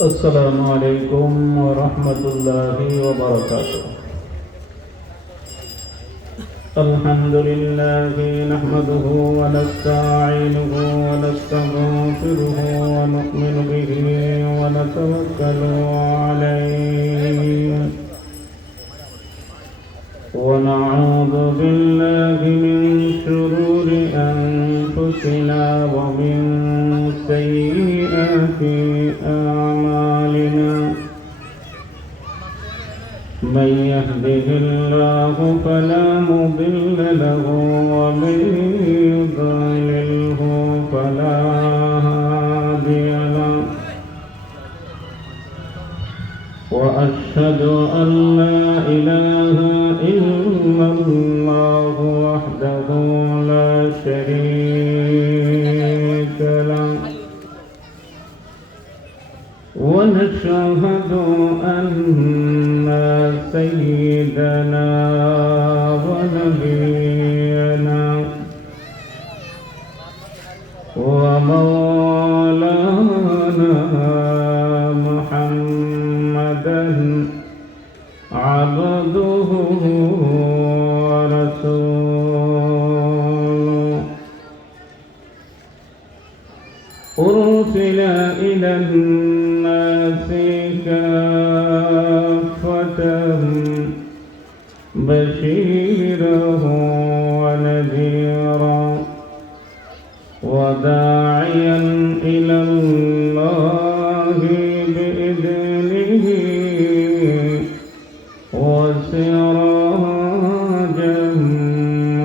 السلام عليكم ورحمة الله وبركاته. الحمد لله نحمده ونستعينه ونستغفره ونؤمن به ونتوكل عليه ونعوذ بالله من شرور أنفسنا ومن سيئات أعمالنا. من يهده الله فلا مضل له ومن يضلله فلا هادي له. وأشهد أن لا إله إلا الله وحده لا شريك له. ونشهد أن سيدنا ونبينا ومولانا محمدا عبده ورسوله أرسل إلى الناس كافة بشيرا ونذيرا وداعيا إلى الله بإذنه وسراجا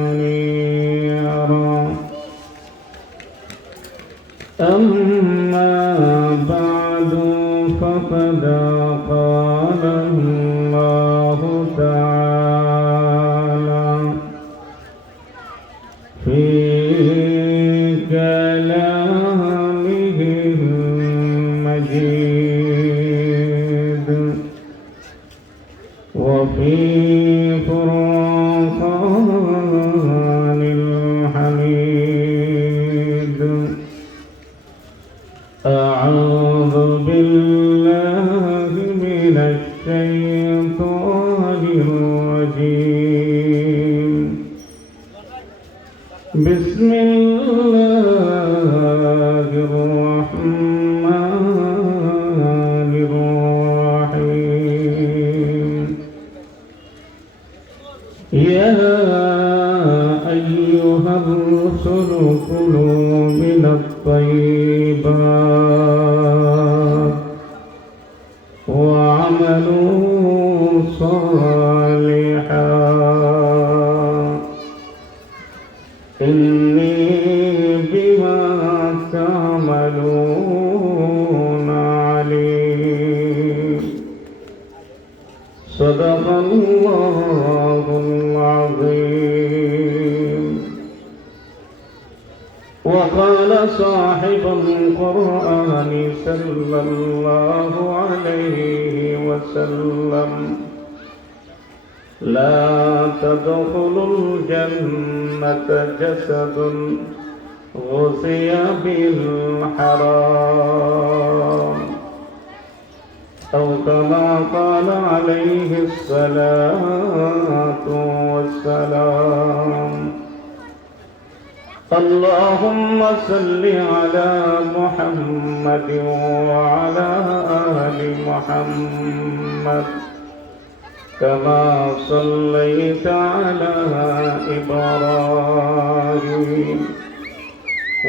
منيرا. أما بعد فقد قال الله تعالى في كلامه المجيد وفي فرقان الحميد. أعوذ بالله من الشيطان الرجيم. بسم الله الرحمن الرحيم. يا أيها الرسل كلوا من الطيبات وعملوا صالحا إني بما تعملون عليم. صدق الله العظيم. وقال صاحب القرآن صلى الله عليه وسلم لا تدخل الجنة جسد غذي بالحرام أو كما قال عليه الصلاة والسلام. اللهم صل على محمد وعلى آل محمد كما صليت على إبراهيم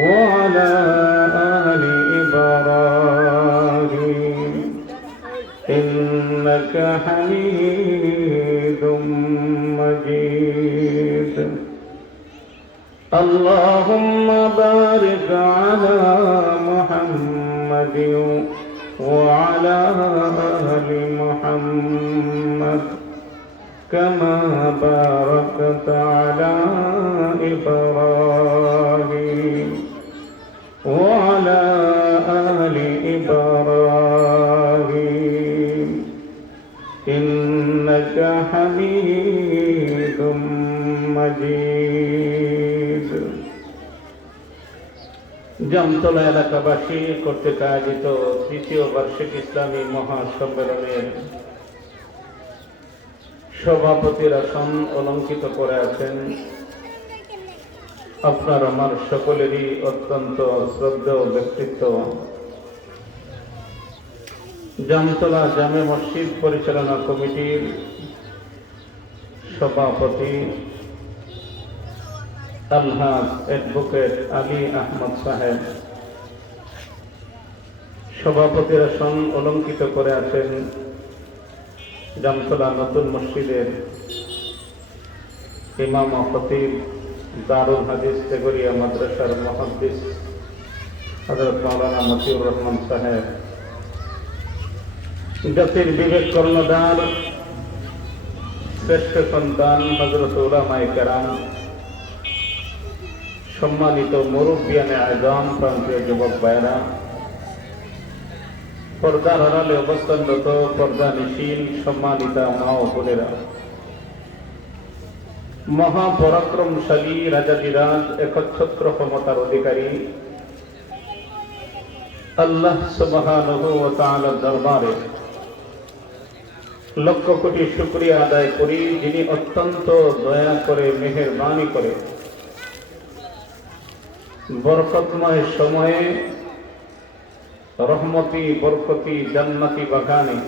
وعلى آل إبراهيم إنك حميد مجيد. اللهم بارك على محمد وعلى آل محمد كما باركت على إبراهيم وعلى آل إبراهيم إنك حميد مجيد. জামতলা এলাকাবাসী কর্তৃক আয়োজিত তৃতীয় বার্ষিক ইসলামী মহাসম্মেলনের সভাপতির আসন অলঙ্কিত করে আছেন আপনার আমার সকলেরই অত্যন্ত শ্রদ্ধেয় ব্যক্তিত্ব, জামতলা জামে মসজিদ পরিচালনা কমিটির সভাপতি আলহাজ অ্যাডভোকেট আলী আহমদ সাহেব। সভাপতির আসন অলঙ্কিত করে আছেন জামতলা নতুন মসজিদের ইমাম ও খতিব দারুল হাদিস তেগরিয়া মাদ্রাসার মুহাদ্দিস হযরত মাওলানা মতিউর রহমান সাহেব, জাতির বিবেক কর্ণধার শ্রেষ্ঠ সন্তান হযরত উলামায়ে কেরাম, সম্মানিত মুরব্বিয়ানে আযম, প্রান্তীয় যুবক ভাইয়েরা, পর্দার আড়ালে অবস্থানরত পর্দানিশীন সম্মানিতা মা ও বোনেরা, মহাপরাক্রমশালী রাজাধিরাজ একচ্ছত্র ক্ষমতার অধিকারী আল্লাহ সুবহানাহু ওয়া তাআলার দরবারে লক্ষ কোটি শুকরিয়া আদায় করি, যিনি অত্যন্ত দয়া করে মেহেরবানি করে বরকতময় সময়ে রহমতি বরকতি জান্নাতি বাগানে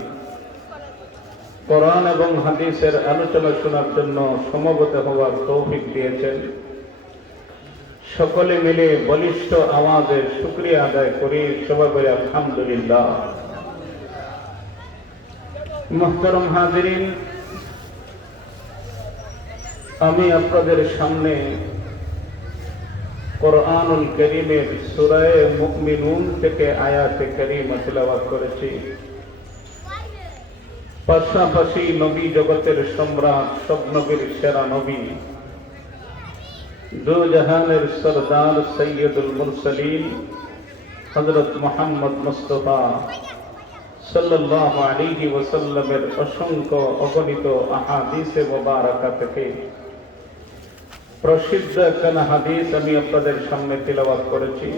কোরআন এবং হাদিসের আলোচনা শোনার জন্য সমবেত হওয়ার তৌফিক দিয়েছেন। সকলে মিলে বলিষ্ঠ আওয়াজে শুকরিয়া আদায় করি, সবাই বলে আলহামদুলিল্লাহ। মুহতারাম হাজিরিন, আমি আপনাদের সামনে কোরআনুল কারীমের সূরা মুমিনুন থেকে আয়াতে কারীমা তিলাওয়াত করেছি। পাশাপাশি নবী জগতের সম্রাট, সব নবীর সেরা নবী, দু জাহানের সরদার সৈয়দুল মুরসালিন হযরত মুহাম্মদ মুস্তাফা সাল্লাল্লাহু আলাইহি ওয়াসাল্লামের অসংখ্য অগণিত আহাদিসে মুবারাকা থেকে প্রসিদ্ধ একখানা হাদিস আমি আপনাদের সামনে তিলাওয়াত করেছি।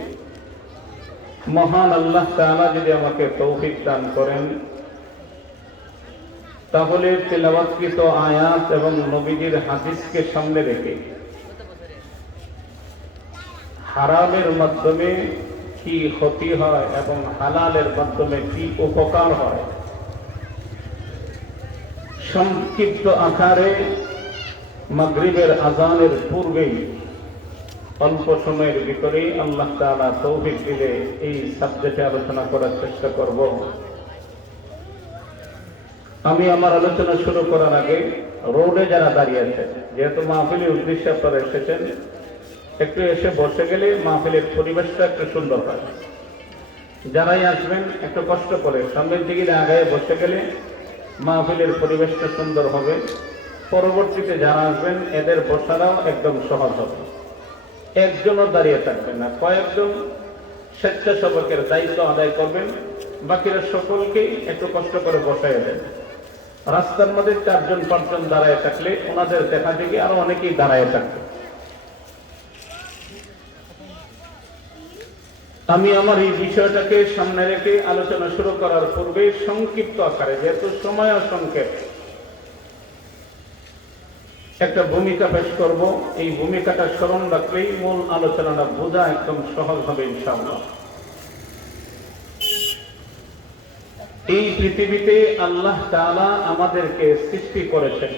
মহান আল্লাহ তাআলা যদি আমাকে তৌফিক দান করেন, তাহলে তিলাওয়াতকৃত আয়াত এবং নবীজির হাদিসকে সামনে রেখে হারামের মাধ্যমে কি ক্ষতি হয় এবং হালালের মাধ্যমে কি উপকার হয়, সংক্ষিপ্ত আকারে মাগরিবের আযানের পূর্বেই অল্প সময়ের ভিতরেই আল্লাহ তাআলা তৌফিক দিলে এই সাবজেক্টে আলোচনা করার চেষ্টা করব। আমি আমার আলোচনা শুরু করার আগে রোডে যারা দাঁড়িয়ে আছেন, যেহেতু মাহফিলের উদ্দেশ্যে আপনারা এসেছেন, একটু এসে বসে গেলে মাহফিলের পরিবেশটা একটু সুন্দর হয়। যারাই আসবেন একটু কষ্ট করে সামনের দিকে আগায় বসে গেলে মাহফিলের পরিবেশটা সুন্দর হবে। পরবর্তীতে যারা আসবেন এদের বসাটাও একদম সহজ হবে। একজনও দাঁড়িয়ে থাকবেন না, কয়েকজন স্বেচ্ছাসেবকের দায়িত্ব আদায় করবেন, বাকিরা সকলকেই একটু কষ্ট করে বসায় দেন। রাস্তার মধ্যে 4-5 দাঁড়ায় থাকলে ওনাদের দেখা দেখি আরো অনেকেই দাঁড়ায় থাকবে। আমি আমার এই বিষয়টাকে সামনে রেখে আলোচনা শুরু করার পূর্বে সংক্ষিপ্ত আকারে, যেহেতু সময় সংক্ষেপ, একটা ভূমিকা পেশ করব। এই ভূমিকাটা স্মরণ রাখলেই মূল আলোচনাটা বোঝা একদম সহজ হবে ইনশাআল্লাহ। এই পৃথিবীতে আল্লাহ তাআলা আমাদেরকে সৃষ্টি করেছেন,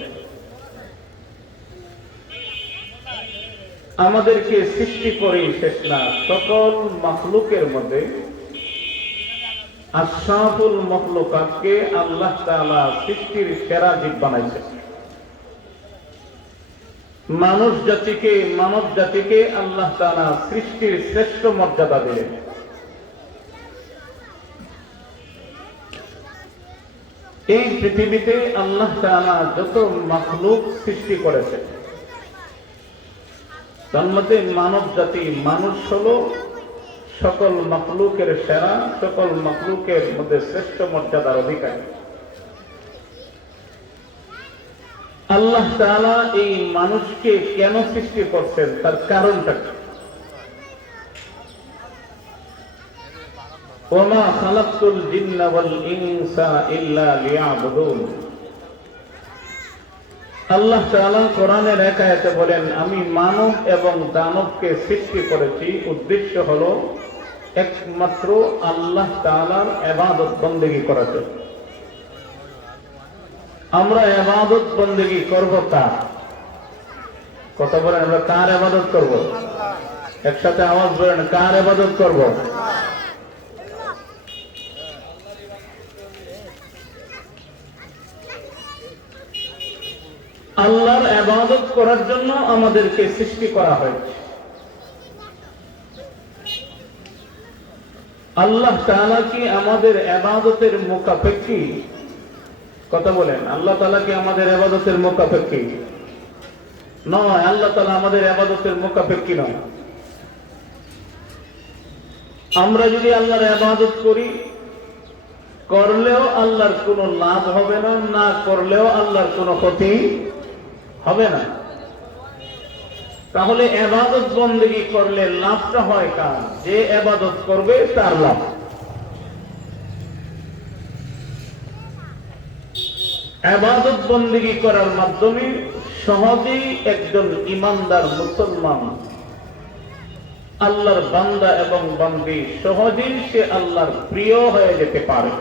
আমাদেরকে সৃষ্টি করেই শেষ না, সকল মাখলুকের মধ্যে আশরাফুল মাখলুকাতকে আল্লাহ তাআলা সৃষ্টির সেরা জীব বানাইছেন। মানব জাতিকে আল্লাহ তাআলা সৃষ্টির শ্রেষ্ঠ মর্যাদা দিলেন। এই পৃথিবীতে আল্লাহ তাআলা যত মাখলুক সৃষ্টি করেছেন, তার মধ্যে মানব জাতি, মানুষ হলো সকল মাখলুকের সেরা, সকল মাখলুকের মধ্যে শ্রেষ্ঠ মর্যাদার অধিকারী। আল্লাহ তাআলা এই মানুষকে কেন সৃষ্টি করছেন, তার কারণটা কি? ওয়ামা খালাকতুল জিন্না ওয়াল ইনসা ইল্লা লিয়াবুদুন। আল্লাহ তাআলা কোরআনের এক আয়াতে বলেন, আমি মানব এবং দানবকে সৃষ্টি করেছি, উদ্দেশ্য হলো একমাত্র আল্লাহ তাআলার ইবাদত বন্দেগী করার জন্য। আমরা ইবাদত বন্দেগী করব কার? কথা বলেন, আমরা কার ইবাদত করব? একসাথে আওয়াজ বলেন, কার ইবাদত করব? আল্লাহর ইবাদত করার জন্য আমাদেরকে সৃষ্টি করা হয়েছে। আল্লাহ তাআলা কি আমাদের ইবাদতের মুখাপেক্ষী? কথা বলেন, আল্লাহ তাআলা কি আমাদের ইবাদতের মুখাপেক্ষী? নয়, আল্লাহ তাআলা আমাদের ইবাদতের মুখাপেক্ষী নয়। আমরা যদি আল্লাহর ইবাদত করি, করলেও আল্লাহর কোনো লাভ হবে না, না করলেও আল্লাহর কোনো ক্ষতি হবে না। তাহলে ইবাদত বন্দেগী করলে লাভটা হয় কার? যে ইবাদত করবে তার লাভ। ইবাদত বন্দেগী করার মাধ্যমে সহজেই একজন ঈমানদার মুসলমান, আল্লাহর বান্দা এবং বান্দী, সহজেই সে আল্লাহর প্রিয় হয়ে যেতে পারে।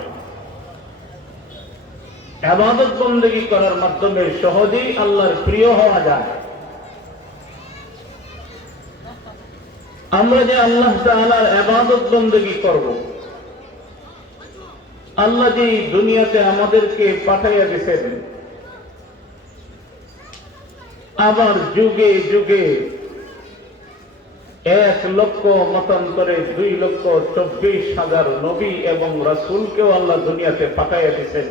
ইবাদত বন্দেগী করার মাধ্যমে সহজেই আল্লাহর প্রিয় হওয়া যায়। আমরা যে আল্লাহ তাআলার ইবাদত বন্দেগী করব, আল্লাহ যে দুনিয়াতে আমাদেরকে পাঠাইয়া দিয়েছেন, আবার যুগে যুগে 1,00,000 মতান্তরে 2,24,000 নবী এবং রাসূলকেও আল্লাহ দুনিয়াতে পাঠাইয়া দিয়েছেন।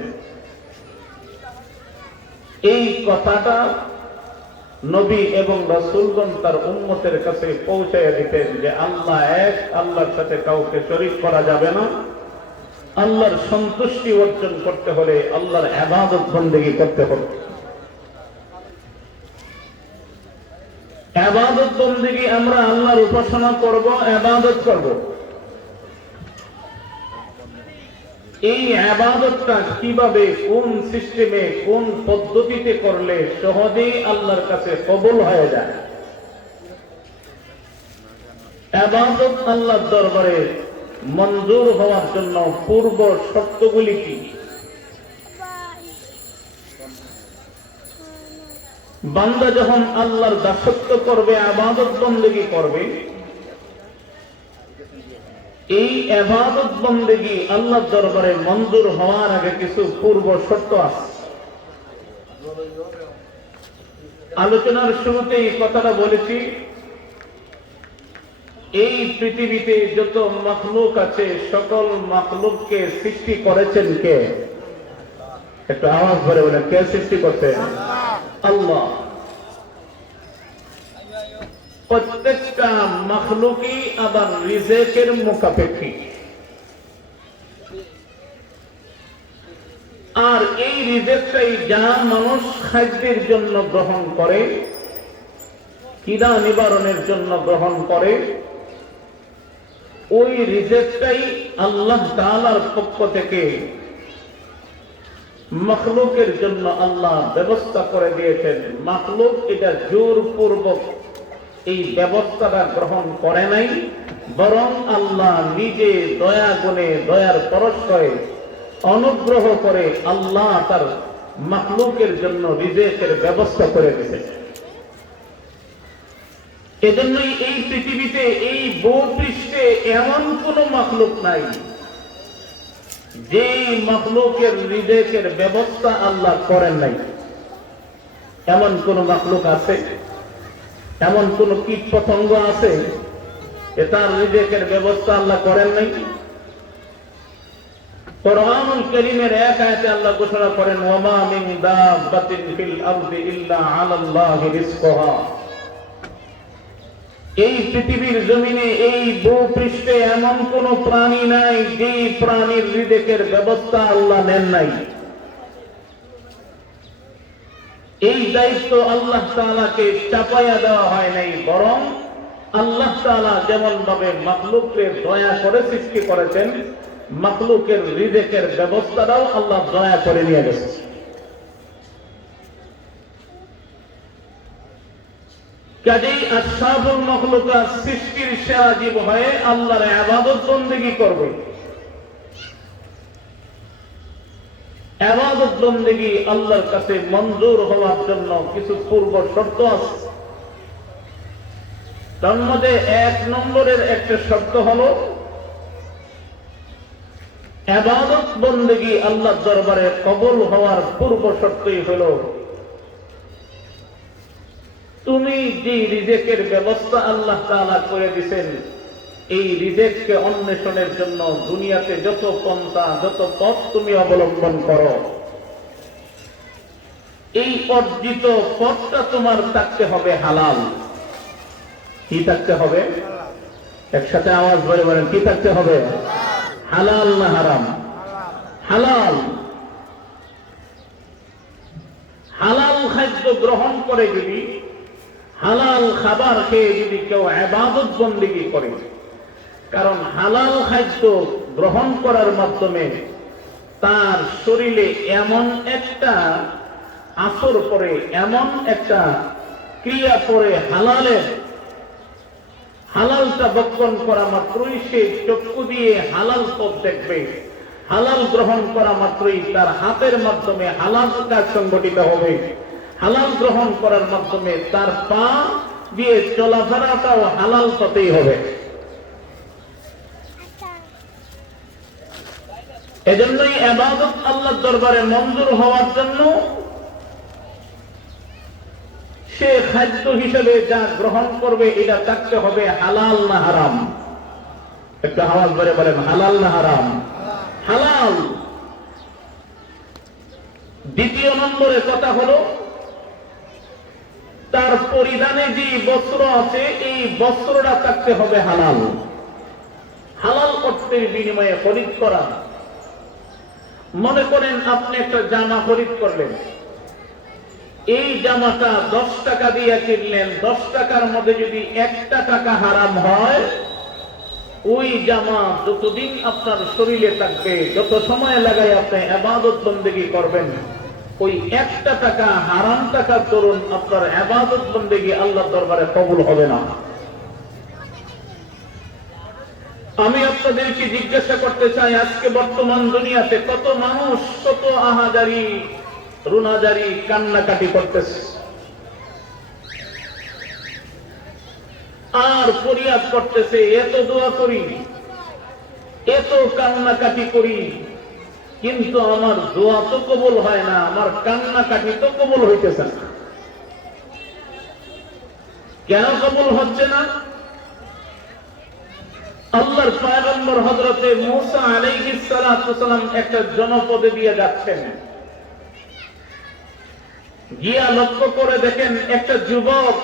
এই কথাটা নবী এবং রাসূলগণ তার উম্মতের কাছে পৌঁছাইয়া দিতেন যে আল্লাহ এক, আল্লাহর সাথে কাউকে শরীক করা যাবে না। আল্লাহর সন্তুষ্টি অর্জন করতে হলে আল্লাহর ইবাদত বন্দেগী করতে হবে। ইবাদত বন্দেগী আমরা আল্লাহর উপাসনা করব, ইবাদত করব। এই ইবাদতটা কিভাবে, কোন সিস্টেমে, কোন পদ্ধতিতে করলে সহজেই আল্লাহর কাছে কবুল হয়ে যায়? ইবাদত আল্লাহর দরবারে মঞ্জুর হওয়ার জন্য পূর্ব শর্তগুলি কি? বান্দা যখন আল্লাহর দাসত্ব করবে, ইবাদত বন্দেগী করবে, এই ইবাদত বন্দেগী আল্লাহর দরবারে মঞ্জুর হওয়ার আগে কিছু পূর্ব শর্ত আছে। আলোচনার শুরুতে এই কথাটা বলেছি, এই পৃথিবীতে যত মাখলুক আছে, সকল মাখলুককে সৃষ্টি করেছেন কে? একটু আওয়াজ ভরে বলেন, কে সৃষ্টি করছেন? আল্লাহ। প্রত্যেকটা মাখলুকই আবার রিজেকের মুখাপেক্ষী। আর এই রিজেকটাই যা মানুষ খাদ্যের জন্য গ্রহণ করে, খিদা নিবারণের জন্য গ্রহণ করে, ওই রিজেকটাই আল্লাহ তাআলার পক্ষ থেকে মাখলুকের জন্য আল্লাহ ব্যবস্থা করে দিয়েছেন। মাখলুক এটা জোরপূর্বক এই ব্যবস্থাটা গ্রহণ করে নাই, বরং আল্লাহ নিজে দয়া গুণে, দয়ার পরশয়ে অনুগ্রহ করে আল্লাহ তার মাখলুকের জন্য রিজেকের ব্যবস্থা করে দিয়েছেন। এজন্যই এই পৃথিবীতে, এই ভূপৃষ্ঠে এমন কোন মাখলুক নাই যে মাখলুকের রিজেকের ব্যবস্থা আল্লাহ করেন নাই। এমন কোন মাখলুক আছে? এমন কোন কীট পতঙ্গ আছে যে তার রিজেকের ব্যবস্থা আল্লাহ করেন নাই? কুরআনুল কারীমের এক আয়াতে আল্লাহ ঘোষণা করেন, ওয়ামা মিন দাব্বাতিন ফিল আরদি ইল্লা আলাল্লাহি রিজকুহা। এই পৃথিবীর জমিনে, এই ভূপৃষ্ঠে এমন কোন প্রাণী নাই যে প্রাণীর রিজেকের ব্যবস্থা আল্লাহ নেন নাই। এই দায়িত্ব আল্লাহ তাআলাকে চাপাইয়া দেওয়া হয় নাই, বরং আল্লাহ তাআলা যেমন ভাবে মাখলুককে দয়া করে সৃষ্টি করেছেন, মাখলুকের রিজেকের ব্যবস্থাটাও আল্লাহ দয়া করে নিয়ে গেছে। কাজেই আশরাফুল মাখলুকাত সৃষ্টির সেরা জীব হয়ে আল্লাহর ইবাদত বন্দেগী করবে। ইবাদত বন্দেগী আল্লাহর কাছে মঞ্জুর হওয়ার জন্য কিছু পূর্ব শর্ত আছে। তার মধ্যে 1 নম্বরের একটা শর্ত হলো ইবাদত বন্দেগী আল্লাহর দরবারে কবুল হওয়ার পূর্ব শর্তই হলো তুমি যে রিজেকের ব্যবস্থা আল্লাহ তাআলা করে দিবেন, এই রিজেককে অন্বেষণের জন্য দুনিয়াতে যত পন্থা যত পথ তুমি অবলম্বন করো, এই অর্জিত পথটা তোমার থাকতে হবে হালাল। কি থাকতে হবে? একসাথে আওয়াজ বলে বলেন, কি থাকতে হবে? হালাল না হারাম? হালাল। হালাল খাদ্য গ্রহণ করে যদি, হালাল খাবার খেয়ে যদি কেউ ইবাদত বন্দেগী করে, কারণ হালাল খাদ্য গ্রহণ করার মাধ্যমে তার শরীরে এমন একটা আসর পড়ে, এমন একটা ক্রিয়া পড়ে হালালের, হালালটা ভক্ষণ করা মাত্রই সে চক্ষু দিয়ে হালাল পথ দেখবে, হালাল গ্রহণ করা মাত্রই তার হাতের মাধ্যমে হালাল কাজ সংগঠিত হবে, হালাল গ্রহণ করার মাধ্যমে তার পা দিয়ে চলাফেরাটাও হালাল পথেই হবে। এজন্যই ইবাদত আল্লাহর দরবারে মঞ্জুর হওয়ার জন্য সে খাদ্য হিসেবে যা গ্রহণ করবে এটা থাকতে হবে হালাল না হারাম? একটা আওয়াজ করে বলেন, হালাল না হারাম? হালাল। দ্বিতীয় নম্বরে কথা হলো তার পরিধানে যে বস্ত্র আছে এই বস্ত্রটা থাকতে হবে হালাল। হালাল অর্থের বিনিময়ে খরিদ করা। মনে করেন আপনি একটা জামা খরিদ করলেন, এই জামাটা 10 টাকা দিয়ে কিনলেন, 10 টাকার মধ্যে যদি 1টা টাকা হারাম হয়, ওই জামা যতদিন আপনার শরীরে থাকবে, যত সময় লাগায় আপনি ইবাদত বন্দেগী করবেন, ওই 1টা টাকা হারাম টাকার দরুন আপনার ইবাদত বন্দেগী আল্লাহর দরবারে কবুল হবে না। আমি আপনাদেরকে জিজ্ঞাসা করতে চাই, আজকে বর্তমান দুনিয়াতে কত মানুষ কত আহাজারি রুনাজারি কান্নাকাটি করতেছে আর ফরিয়াদ করতেছে, এত দোয়া করি, এত কান্নাকাটি করি, কিন্তু আমার দোয়া তো কবুল হয় না, আমার কান্নাকাটি তো কবুল হইতেছে না। কেন কবুল হচ্ছে না? আল্লাহর পয়গম্বর হযরতে মূসা আলাইহিস সালাতু সালাম একটা জনপদে দিয়ে যাচ্ছেন, গিয়া লক্ষ্য করে দেখেন একটা যুবক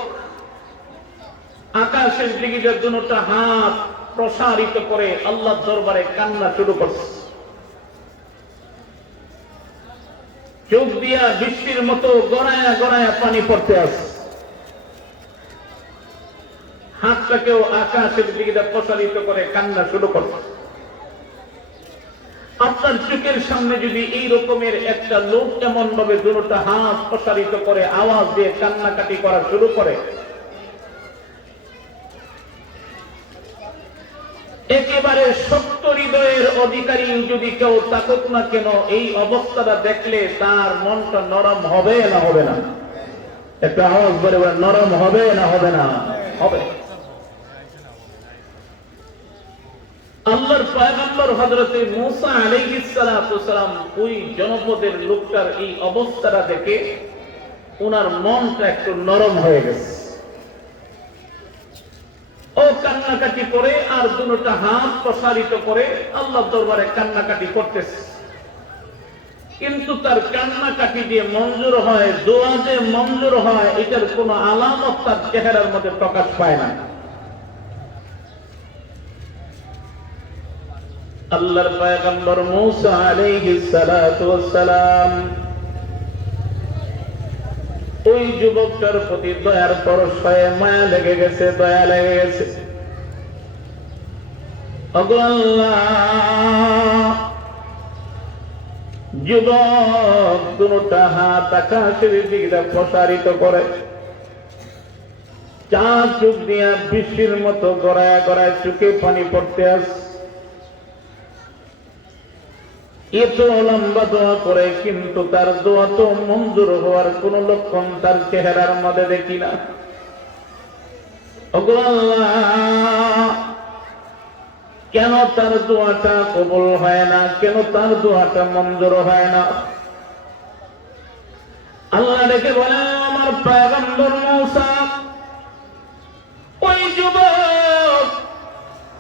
আকাশের দিকে দুটো হাত প্রসারিত করে আল্লাহর দরবারে কান্না শুরু করছে। চোখ দিয়া বৃষ্টির মতো গড়ায়া গড়ায়া পানি পড়তে আছে, হাতটাকেও আকাশের দিকে প্রসারিত করে কান্না শুরু করছে। আপনার চোখের সামনে যদি এই রকমের একটা লোক এমন ভাবে দুটো হাত প্রসারিত করে আওয়াজ দিয়ে কান্নাকাটি করা শুরু করে, একেবারে শক্ত হৃদয়ের অধিকারী যদি কেউ থাকুক না কেন, এই অবস্থাটা দেখলে তার মনটা নরম হবে না হবে না? একটা আওয়াজ বলে বলে, নরম হবে না হবে না? হবে। আল্লাহর পয়গম্বর হযরতে মূসা আলাইহিস সালাতু সালাম ওই জনপদের লোকটার এই অবস্থাটা দেখে ওনার মনটা একটু নরম হয়ে গেছে। ও কান্নাকাটি করে আর দুটো হাত প্রসারিত করে আল্লাহর দরবারে কান্নাকাটি করতেছে, কিন্তু তার কান্নাকাটি দিয়ে মঞ্জুর হয়, দোয়া যে মঞ্জুর হয়, এটার কোনো আলামত তার চেহারার মধ্যে প্রকাশ পায় না। আল্লাহর পয়গম্বর মূসা আলাইহিস সালাতু ওয়াসসালাম ওই যুবকটার প্রতি দয়ার পরশ হয়ে মায়া লেগে গেছে, দয়া লেগে গেছে। ওগো আল্লাহ, যুবক দুটা হাত আকাশের দিকে প্রসারিত করে, চার চোখ দিয়া বৃষ্টির মতো গড়ায় গড়ায় চোখে পানি পড়তে আস। এত লম্বা দোয়া করে, কিন্তু তার দোয়া তো মঞ্জুর হওয়ার কোন লক্ষণ তার চেহারার মধ্যে দেখি না। ওগো আল্লাহ, কেন তার দোয়াটা কবুল হয় না? কেন তার দোয়াটা মঞ্জুর হয় না? আল্লাহ ডেকে বলে, আমার পয়গম্বর মূসা, ওই যুবক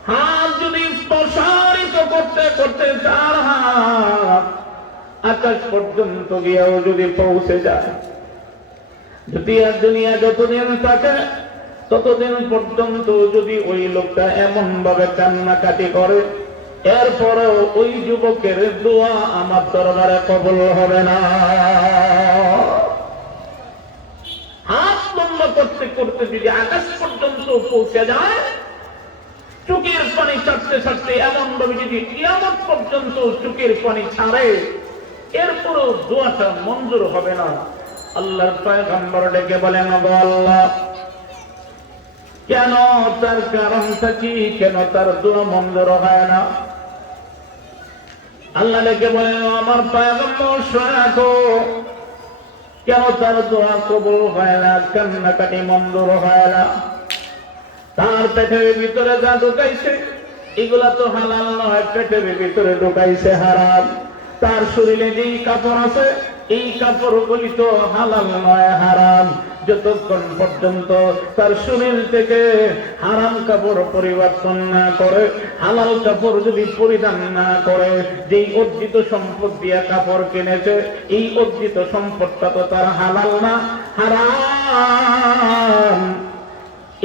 হাত যদি প্রসারিত করতে করতে চার হাত আকাশ পর্যন্ত গিয়েও যদি পৌঁছে যায়, যদি আর দুনিয়া যতদিন থাকে ততদিন পর্যন্ত যদি ওই লোকটা এমন ভাবে কান্নাকাটি করে, এরপরেও ওই যুবকের দোয়া আমার দরবারে কবুল হবে না। হাত বন্ধ করতে করতে যদি আকাশ পর্যন্ত পৌঁছে যায়, চোখের পানি ছাড়তে ছাড়তে এমন ভাবে যদি কিয়ামত পর্যন্ত চোখের পানি ছাড়ে, এরপরও দোয়াটা মঞ্জুর হবে না। আল্লাহর পয়গম্বর ডেকে বলেন, ওগো আল্লাহ, কেন? তার কারণটা কি? কেন তার দোয়া মঞ্জুর হয় না? আল্লাহ ডেকে বলেন, আমার পয়গম্বর শোনো, কেন তার দোয়া কবুল হয় না, কান্নাকাটি মঞ্জুর হয় না? তার পেটের ভিতরে যা ঢুকাইছে এগুলা তো হালাল নয়, পেটের ভিতরে ঢুকাইছে হারাম। তার শরীরে যেই কাপড় আছে এই কাপড়গুলি তো হালাল নয়, হারাম। যতক্ষণ পর্যন্ত তার শরীর থেকে হারাম কাপড় পরিবর্তন না করে, হালাল কাপড় যদি পরিধান না করে, যেই অর্জিত সম্পদ দিয়ে কাপড় কিনেছে এই অর্জিত সম্পদটা তো তার হালাল না, হারাম।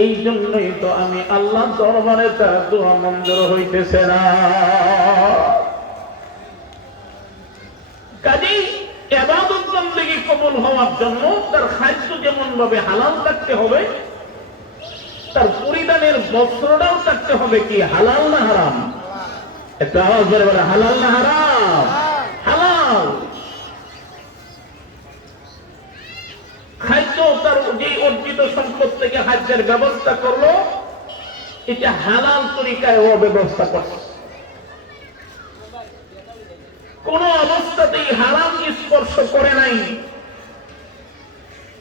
এই জন্যই তো আমি আল্লাহ দরবারে তার দোয়া মঞ্জুর হইতেছে না। কাজেই ইবাদত বন্দেগী কবুল হওয়ার জন্য তার খাদ্য যেমন ভাবে হালাল থাকতে হবে, তার পরিধানের বস্ত্রটাও থাকতে হবে কি হালাল না হারাম? একটা আওয়াজ করে বলে, হালাল না হারাম? হালাল। খাদ্য তার যে অর্জিত সম্পদ থেকে খাদ্যের ব্যবস্থা করলো, এটা হালাল তরিকায় ও ব্যবস্থা করছে। কোন অবস্থাতেই হারাম স্পর্শ করে নাই।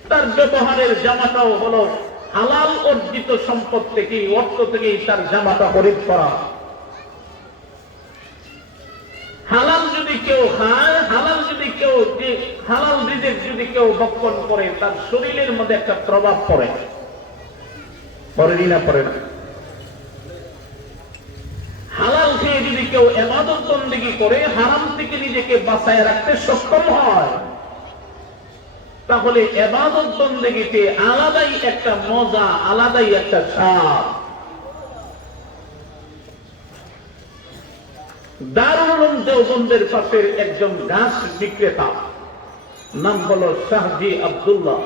তার ব্যবহারের জামাটাও হলো হালাল অর্জিত সম্পদ থেকে, অর্থ থেকেই তার জামাটা খরিদ করা। হালাল যদি কেউ খায়, হালাল যদি কেউ হালাল রিজিক যদি কেউ ভক্ষণ করে, তার শরীরের মধ্যে একটা প্রভাব পড়ে, পড়েনি না? পড়ে না? হালাল খেয়ে যদি কেউ ইবাদত বন্দেগী করে, হারাম থেকে নিজেকে বাঁচায় রাখতে সক্ষম হয়, তাহলে ইবাদত বন্দেগীতে আলাদাই একটা মজা, আলাদাই একটা স্বাদ। দারুল উলুম দেওবন্দের পাশে একজন ঘাস বিক্রেতা, নাম হলো শাহজি আব্দুল্লাহ,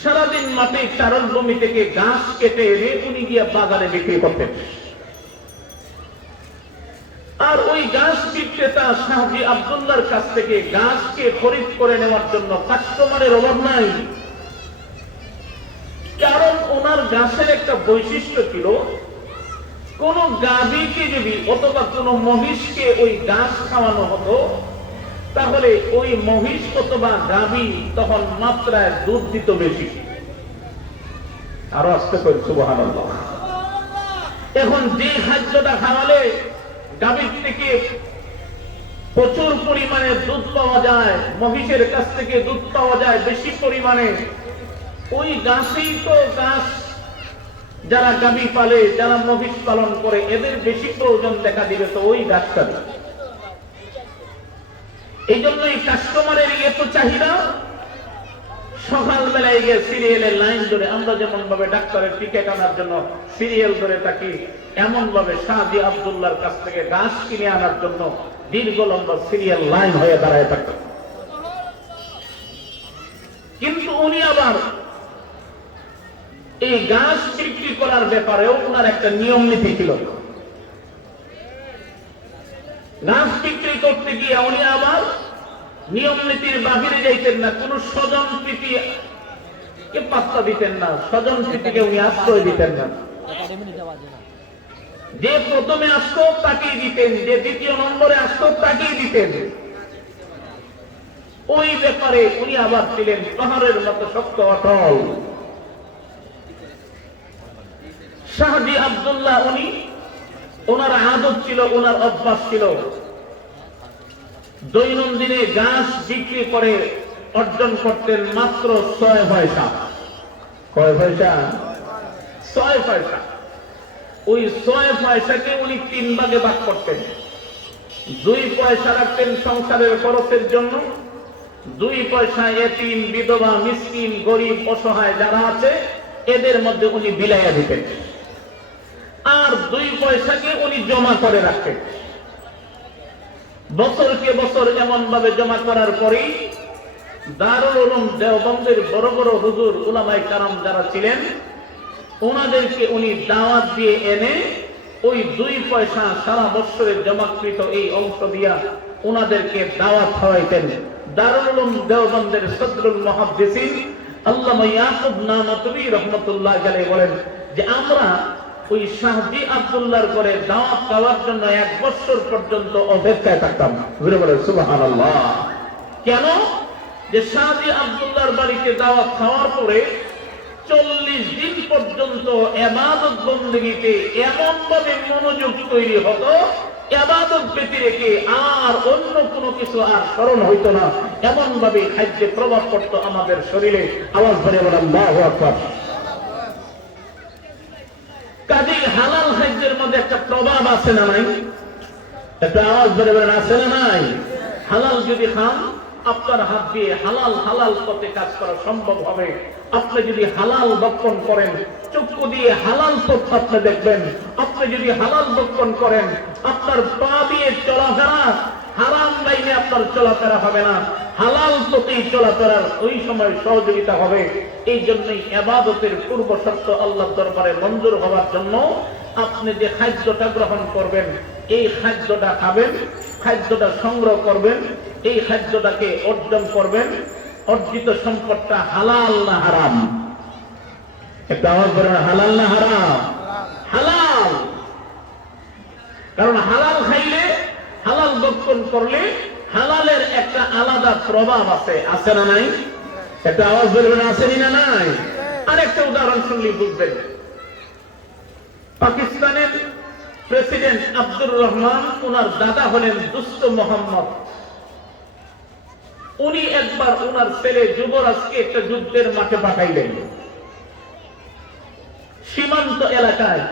সারাদিন মাঠে চারণ ভূমি থেকে ঘাস কেটে এনে উনি গিয়া বাজারে বিক্রি করতেন। আর ওই ঘাস বিক্রেতা শাহজি আব্দুল্লাহর কাছ থেকে ঘাসকে খরিদ করে নেওয়ার জন্য কাস্টমারের অভাব নাই। কারণ ওনার ঘাসের একটা বৈশিষ্ট্য ছিল, কোন গাভীকে যদি অথবা কোন মহিষকে ওই ঘাস খাওয়ানো হতো, তাহলে ওই মহিষ অথবা গাভী তখন মাত্রায় দুধ দিত বেশি। আরো আসতে করি সুবহানাল্লাহ। এখন যে খাদ্যটা খাওয়ালে গাভীর থেকে প্রচুর পরিমাণে দুধ পাওয়া যায়, মহিষের কাছ থেকে দুধ পাওয়া যায় বেশি পরিমাণে, ওই ঘাসেই তো ঘাস যারা গাভী পালে, যারা মহিষ পালন করে, এদের বেশি প্রয়োজন দেখা দিবে তো ওই ঘাসটা। এই জন্যই কাস্টমারের এত চাহিদা। সকালবেলায় গিয়ে সিরিয়ালের লাইন ধরে, আমরা যেমন ভাবে ডাক্তারের টিকেট আনার জন্য সিরিয়াল ধরে থাকি, এমন ভাবে শাহজি আব্দুল্লাহর কাছ থেকে ঘাস কিনে আনার জন্য দীর্ঘ লম্বা সিরিয়াল লাইন হয়ে দাঁড়ায় থাকত। কিন্তু উনি আবার এই ঘাস বিক্রি করার ব্যাপারেও ওনার একটা নিয়ম নীতি ছিল। ঘাস বিক্রি করতে গিয়ে উনি আবার নিয়ম নীতির বাহিরে যাইতেন না, কোন স্বজন প্রীতি কে পাত্তা দিতেন না, স্বজন প্রীতিকে উনি আশ্রয় দিতেন না। যে প্রথমে আসতো তাকেই দিতেন, যে দ্বিতীয় নম্বরে আসতো তাকেই দিতেন। ওই ব্যাপারে উনি আবার ছিলেন পাহাড়ের মতো শক্ত অটল। শাহজি আব্দুল্লাহ উনি, ওনার আদত ছিল, ওনার অভ্যাস ছিল, দৈনন্দিনে ঘাস বিক্রি করে অর্জন করতেন মাত্র 6 পয়সা। কয় পয়সা? 6 পয়সা। ওই 6 পয়সাকে উনি 3 ভাগে ভাগ করতেন। 2 পয়সা রাখতেন সংসারের খরচের জন্য, 2 পয়সা এতিম, বিধবা, মিসকিন, গরিব, অসহায় যারা আছে এদের মধ্যে উনি বিলাইয়া দিতেন। আর 2 পয়সাকে উনি জমা করে রাখতেন। বছরকে বছর এমন ভাবে জমা করার পরেই দারুল উলুম দেওবন্দের বড় বড় হুজুর উলামায়ে কারাম যারা ছিলেন ওনাদেরকে উনি দাওয়াত দিয়ে এনে ওই 2 পয়সা সারা বছরের জমাকৃত এই অংশ দিয়া ওনাদেরকে দাওয়াত খাওয়াইতেন। দারুল উলুম দেওবন্দের সদরুল মুহাদ্দিসিন আল্লামা ইয়াকুব নামাতুবি রাহমাতুল্লাহ আলাইহি বলেন যে আমরা ওই শাহজি আব্দুল্লাহর করে দাওয়াত খাওয়ার জন্য 1 বছর পর্যন্ত অপেক্ষায় থাকতাম। ঘুরে বলে সুবহানাল্লাহ। কেন? যে শাহজি আব্দুল্লাহর বাড়িতে দাওয়াত খাওয়ার পরে 40 দিন পর্যন্ত ইবাদত বندگিতে এমন ভাবে মনোযোগ তৈরি হতো, ইবাদত ব্যতি রেখে আর অন্য কোনো কিছু আর স্মরণ হইতো না, এমন ভাবে খাদ্যে প্রভাব পড়তো আমাদের শরীরে। আওয়াজ করে বলেন আল্লাহু আকবার। কাজেই হালাল খাদ্যের মধ্যে একটা প্রভাব আছে না নাই? একটা আওয়াজ করে বলেন আছে না নাই? হালাল যদি খান আপনার হাত দিয়ে হালাল হালাল পথে কাজ করা সম্ভব হবে। আপনি যদি হালাল ভক্ষণ করেন, চক্ষু দিয়ে হালাল পথ আপনি দেখবেন। আপনি যদি হালাল ভক্ষণ করেন, আপনার পা দিয়ে চলাফেরা হারাম লাইনে আপনার চলাফেরা হবে না, হালাল পথেই চলাফেরার ওই সময় সহযোগিতা হবে। এই জন্যই ইবাদতের পূর্ব শর্ত আল্লাহর দরবারে মঞ্জুর হওয়ার জন্য আপনি যে খাদ্যটা গ্রহণ করবেন, এই খাদ্যটা খাবেন, খাদ্যটা সংগ্রহ করবেন, এই খাদ্যটাকে অর্জন করবেন। অর্জিত সম্পদটা হালাল না হারাম? একটা আওয়াজ করেন, হালাল না হারাম? হালাল। কারণ হালাল খাইলে, হালাল ভক্ষণ করলে হালালের একটা আলাদা প্রভাব আছে, আছে না নাই? একটা আওয়াজ বলবেন আসেনি না নাই? আরেকটা উদাহরণ শুনলে বুঝবেন। পাকিস্তানের প্রেসিডেন্ট আব্দুর রহমান, ওনার দাদা হলেন দুস্ত মোহাম্মদ। উনি একবার ওনার ছেলে যুবরাজকে একটা যুদ্ধের মাঠে পাঠাইলেন। সীমান্ত এলাকায়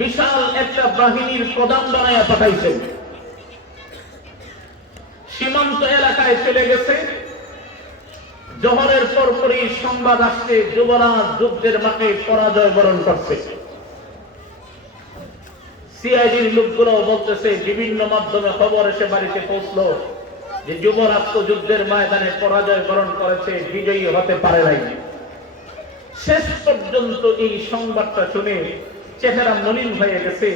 বিশাল একটা বাহিনীর প্রধান বানায়া পাঠাইছেন। সীমান্ত এলাকায় চলে গেছে, জোহরের পরপরই সংবাদ আসছে যুবরাজ যুদ্ধের মাঠে পরাজয় বরণ করছে। সিআইডির লোকগুলো বলতেছে, বিভিন্ন মাধ্যমে খবর এসে বাড়িতে পৌঁছলো যে যুবরাজ তো যুদ্ধের ময়দানে পরাজয় বরণ করেছে, বিজয়ী হতে পারে নাই। শেষ পর্যন্ত এই সংবাদটা শুনে চেহারা মলিন হয়ে গেছে।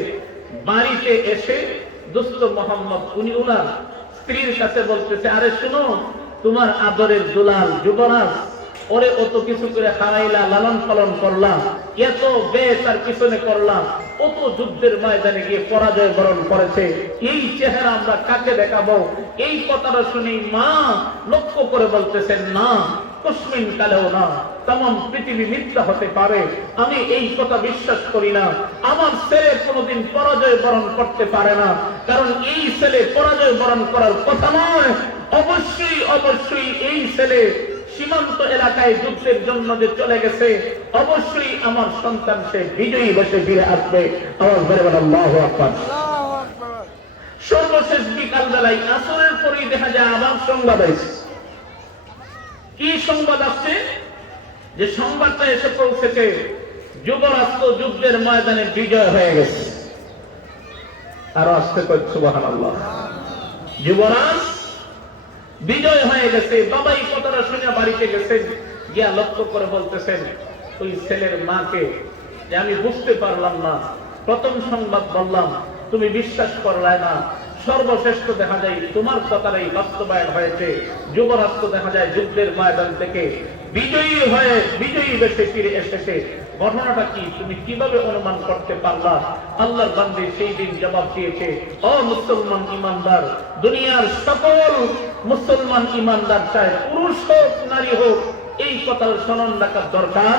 বাড়িতে এসে দুস্ত মোহাম্মদ উনি উনার স্ত্রীর কাছে বলতেছে, আরে শুনো, তোমার আদরের দুলাল যুবরাজ, ওরে অত কিছু করে খাওয়াইলা, লালন পালন করলাম, এত বেশ আর পিছনে করলাম, ও তো যুদ্ধের ময়দানে গিয়ে পরাজয় বরণ করেছে, এই চেহারা আমরা কাকে দেখাবো? এই কথাটা শুনি মা লক্ষ্য করে বলতেছেন, না, কসমিন কালেও না, তামাম পৃথিবী মিথ্যা হতে পারে, আমি এই কথা বিশ্বাস করি না। আমার ছেলে কোনোদিন পরাজয় বরণ করতে পারে না, কারণ এই ছেলে পরাজয় বরণ করার কথা নয়। অবশ্যই অবশ্যই এই ছেলে সীমান্ত এলাকায় যুদ্ধের জন্য যে চলে গেছে, অবশ্যই আমার সন্তান সে বিজয়ী বসে ফিরে আসবে। আওয়াজ করে বলেন আল্লাহু আকবার। সর্বশেষ বিকাল বেলায় আসরের পরেই দেখা যায় আবার সংবাদ আসছে। কি সংবাদ আসছে? যে সংবাদটা এসে পৌঁছেছে যুবরাজ তো যুদ্ধের ময়দানে বিজয় হয়ে গেছে। আর আসতে কয় সুবহানাল্লাহ, যুবরাজ বিজয় হয়ে গেছে। বাবা এই কথাটা শুনে বাড়িতে গেছেন, গিয়া লক্ষ্য করে বলতেছেন, ওই ছেলের মাকে যে আমি বুঝতে পারলাম না, প্রথম সংবাদ বললাম তুমি বিশ্বাস করলে না, সর্বশেষ তো দেখা যায় তোমার কথাটাই বাস্তবায়ন হয়েছে। যুবরাজ তো দেখা যায় যুদ্ধের ময়দান থেকে বিজয়ী হয়ে বিজয়ী বেশে ফিরে এসেছে। ঘটনাটা কি তুমি কিভাবে অনুমান করতে পারলা? আল্লাহর বান্দী সেই দিন জবাব দিয়েছে, ও মুসলমান ইমানদার, দুনিয়ার সকল মুসলমান ইমানদার চায় পুরুষ হোক নারী হোক এই কথার স্মরণ রাখার দরকার,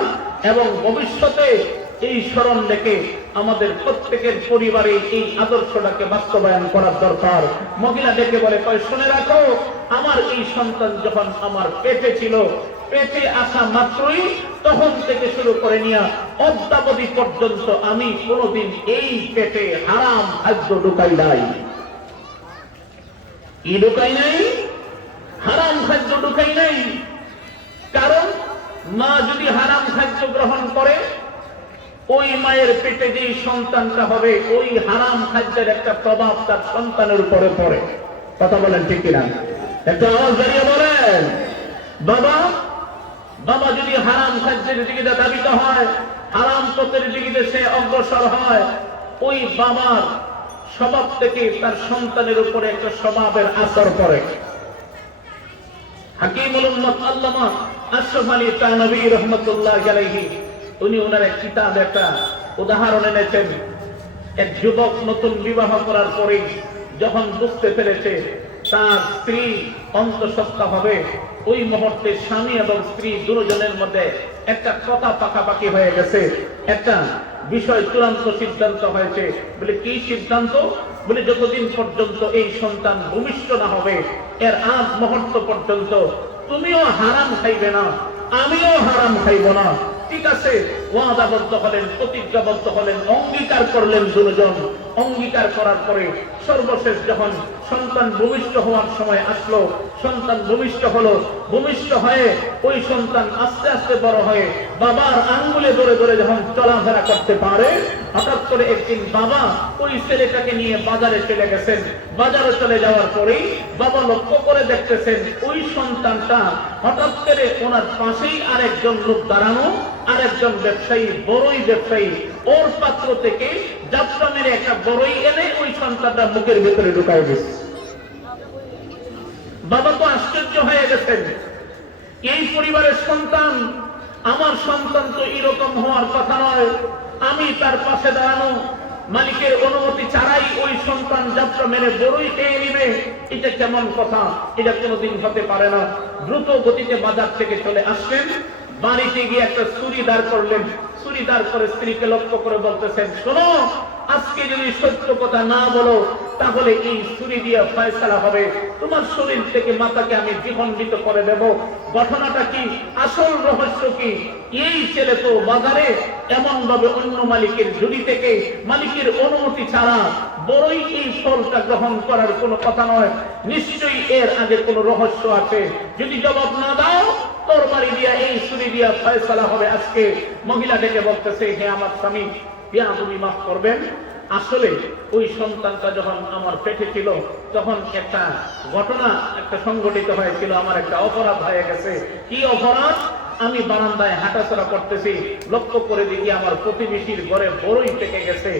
এবং ভবিষ্যতে এই স্মরণ রেখে আমাদের প্রত্যেকের পরিবারে এই আদর্শটাকে বাস্তবায়ন করার দরকার। মহিলা ডেকে বলে, শুনে রাখো, আমার এই সন্তান যখন আমার পেটে ছিল, পেটে আসা মাত্রই তখন থেকে শুরু করে নিয়ে অদ্যাবধি পর্যন্ত আমি কোনোদিন এই পেটে হারাম খাদ্য ঢুকাই নাই। কি ঢুকাই নাই? হারাম খাদ্য ঢুকাই নাই। কারণ মা যদি হারাম খাদ্য গ্রহণ করে, ওই মায়ের পেটে যেই সন্তানটা হবে, ওই হারাম খাদ্যের একটা প্রভাব তার সন্তানের উপরে পড়ে। কথা বলেন ঠিক কিনা? একটা আওয়াজ দাঁড়িয়ে বলেন। বাবা বাবা যদি হারাম খাদ্যের দিকে ধাবিত হয়, হারাম পথের দিকে সে অগ্রসর হয়, ওই বাবার স্বভাব থেকে তার সন্তানের উপরে একটা স্বভাবের আসর পড়ে। হাকিমুল উম্মত আল্লামা আশরাফ আলী থানভী রাহমাতুল্লাহ আলাইহি উনি ওনার এক কিতাবে একটা উদাহরণ এনেছেন। এক যুবক নতুন বিবাহ করার পরে যখন বুঝতে পেরেছে তার স্ত্রী অন্তঃসত্ত্বা হবে, ওই মুহূর্তে স্বামী এবং স্ত্রী দুজনের মধ্যে একটা কথা পাকাপাকি হয়ে গেছে, একটা বিষয় চূড়ান্ত সিদ্ধান্ত হয়েছে। বলে কি সিদ্ধান্ত? বলে যতদিন পর্যন্ত এই সন্তান ভূমিষ্ঠ না হবে, এর আগ মুহূর্ত পর্যন্ত তুমিও হারাম খাইবে না, আমিও হারাম খাইব না। ঠিক আছে, ওয়াদাবদ্ধ হলেন, প্রতিজ্ঞাবদ্ধ হলেন, অঙ্গীকার করলেন দুজন। অঙ্গীকার করার পরে সর্বশেষ যখন সন্তান ভূমিষ্ঠ হওয়ার সময় আসলো, সন্তান ভূমিষ্ঠ হলো। ভূমিষ্ঠ হয়ে ওই সন্তান আস্তে আস্তে বড় হয়ে বাবার আঙ্গুলে ধরে ধরে যখন চলাফেরা করতে পারে, হঠাৎ করে একদিন বাবা ওই ছেলেটাকে নিয়ে বাজারে চলে গেছেন। বাজারে চলে যাওয়ার পরেই বাবা লক্ষ্য করে দেখতেছেন ওই সন্তানটা হঠাৎ করে ওনার পাশেই আরেকজন লোক দাঁড়ানো, আরেকজন ব্যবসায়ী, বড়ই ব্যবসায়ী, ওর পাত্র থেকে যাত্রা মেরে একটা বড়ই এনে ওই সন্তানটা মুখের ভেতরে ঢুকাই দিচ্ছে। বাবা তো আশ্চর্য হয়ে গেছেন, এই পরিবারের সন্তান, আমার সন্তান তো এরকম হওয়ার কথা নয়। আমি তার পাশে দাঁড়ানো, মালিকের অনুমতি ছাড়াই ওই সন্তান যাত্রা মেরে বড়ই খেয়ে নিবে, এটা কেমন কথা? এটা কোনোদিন হতে পারে না। দ্রুত গতিতে বাজার থেকে চলে আসলেন, বাড়িতে গিয়ে একটা ছুরি দাঁড় করলেন। ছুরি দাঁড় করে স্ত্রীকে লক্ষ্য করে বলতেছেন, শোনো, আজকে যদি সত্য কথা না বলো তাহলে এই ছুরি দিয়ে ফয়সালা হবে, তোমার শরীর থেকে মাথাকে আমি দ্বিখণ্ডিত করে দেব। ঘটনাটা কি? আসল রহস্য কি? এই ছেলে তো বাজারে এমন ভাবে অন্য মালিকের ঝুড়ি থেকে মালিকের অনুমতি ছাড়া বড়ই এই ফলটা গ্রহণ করার কোনো কথা নয়। নিশ্চয়ই এর আগে কোনো রহস্য আছে। যদি জবাব না দাও, তোর বাড়ি দিয়া এই ছুরি দিয়া ফয়সালা হবে আজকে। মহিলা ডেকে বলতেছে, হে আমার স্বামী, তুমি মাফ করবেন, আসলে ওই সন্তানটা যখন আমার পেটে ছিল তখন একটা ঘটনা একটা সংঘটিত হয়েছিল, আমার একটা অপরাধ হয়ে গেছে। কি অপরাধ? আমি বারান্দায় হাঁটাচলা করতেছি, লক্ষ্য করে দেখি আমার প্রতিবেশীর ঘরে বড়ই পেকে গেছে।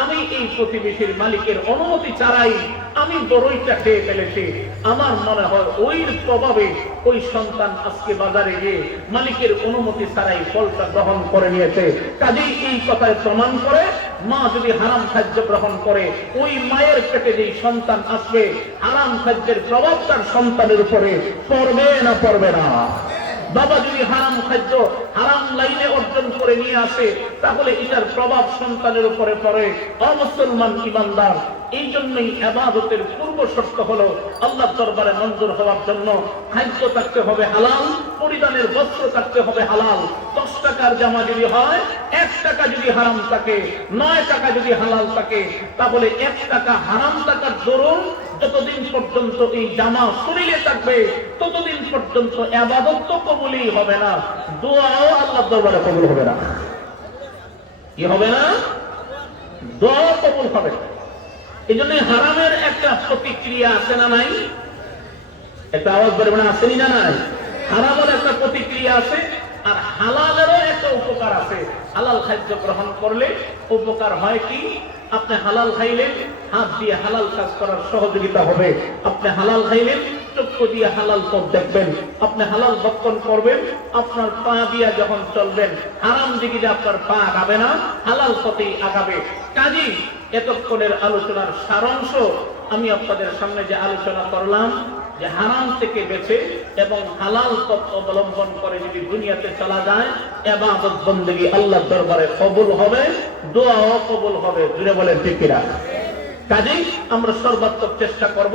আমি এই প্রতিবেশীর মালিকের অনুমতি ছাড়াই আমি বড়ইটা খেয়ে ফেলেছি। আমার মনে হয় ওই প্রভাবে ওই সন্তান আজকে বাজারে গিয়ে মালিকের অনুমতি ছাড়াই ফলটা গ্রহণ করে নিয়েছে। কাজেই এই কথায় প্রমাণ করে, মা যদি হারাম খাদ্য গ্রহণ করে, ওই মায়ের পেটে যেই সন্তান আসবে, হারাম খাদ্যের প্রভাব তার সন্তানের উপরে পড়বে না পড়বে না? বাবা যদি হারাম খাদ্য হারাম লাইনে অর্জন করে নিয়ে আসে, তাহলে এটার প্রভাব সন্তানের উপরে পড়ে। অমুসলমান ইমানদার, এই জন্যই ইবাদতের পূর্ব শর্ত হলো আল্লাহর দরবারে মঞ্জুর হওয়ার জন্য খাদ্য থাকতে হবে হালাল, পরিধানের বস্ত্র থাকতে হবে হালাল। 10 টাকার জামা যদি হয়, 1 টাকা যদি হারাম থাকে, 9 টাকা যদি হালাল থাকে, তাহলে 1 টাকা হারাম টাকার দরুন যতদিন পর্যন্ত এই জামা শরীরে থাকবে, ততদিন পর্যন্ত ইবাদত তো কবুলই হবে না, দোয়াও আল্লাহর দরবারে কবুল হবে না। কি হবে না? দোয়া কবুল হবে না। এই জন্য হারামের একটা প্রতিক্রিয়া আছে না নাই? একটা আওয়াজ বেরোবে না, আসেনি না নাই? হারামের একটা প্রতিক্রিয়া আছে। আর হালালেরও একটা উপকার আছে। হালাল খাদ্য গ্রহণ করলে উপকার হয় কি? আপনি হালাল খাইলেন, হাত দিয়ে হালাল কাজ করার সহযোগিতা হবে। আপনি হালাল খাইলেন, চক্ষু দিয়ে হালাল পথ দেখবেন। আপনি হালাল ভক্ষণ করবেন, আপনার পা দিয়া যখন চলবেন হারাম দিকে যে আপনার পা আগাবে না, হালাল পথেই আগাবে। কাজী এতক্ষণের আলোচনার সারাংশ আমি আপনাদের সামনে যে আলোচনা করলাম, যে হারাম থেকে বেঁচে এবং হালাল পথ অবলম্বন করে যদি দুনিয়াতে চলা যায়, ইবাদত বন্দেগী আল্লাহর দরবারে কবুল হবে, দোয়াও কবুল হবে। জুড়ে বলেন ঠিক কিনা? কাজেই আমরা সর্বাত্মক চেষ্টা করব।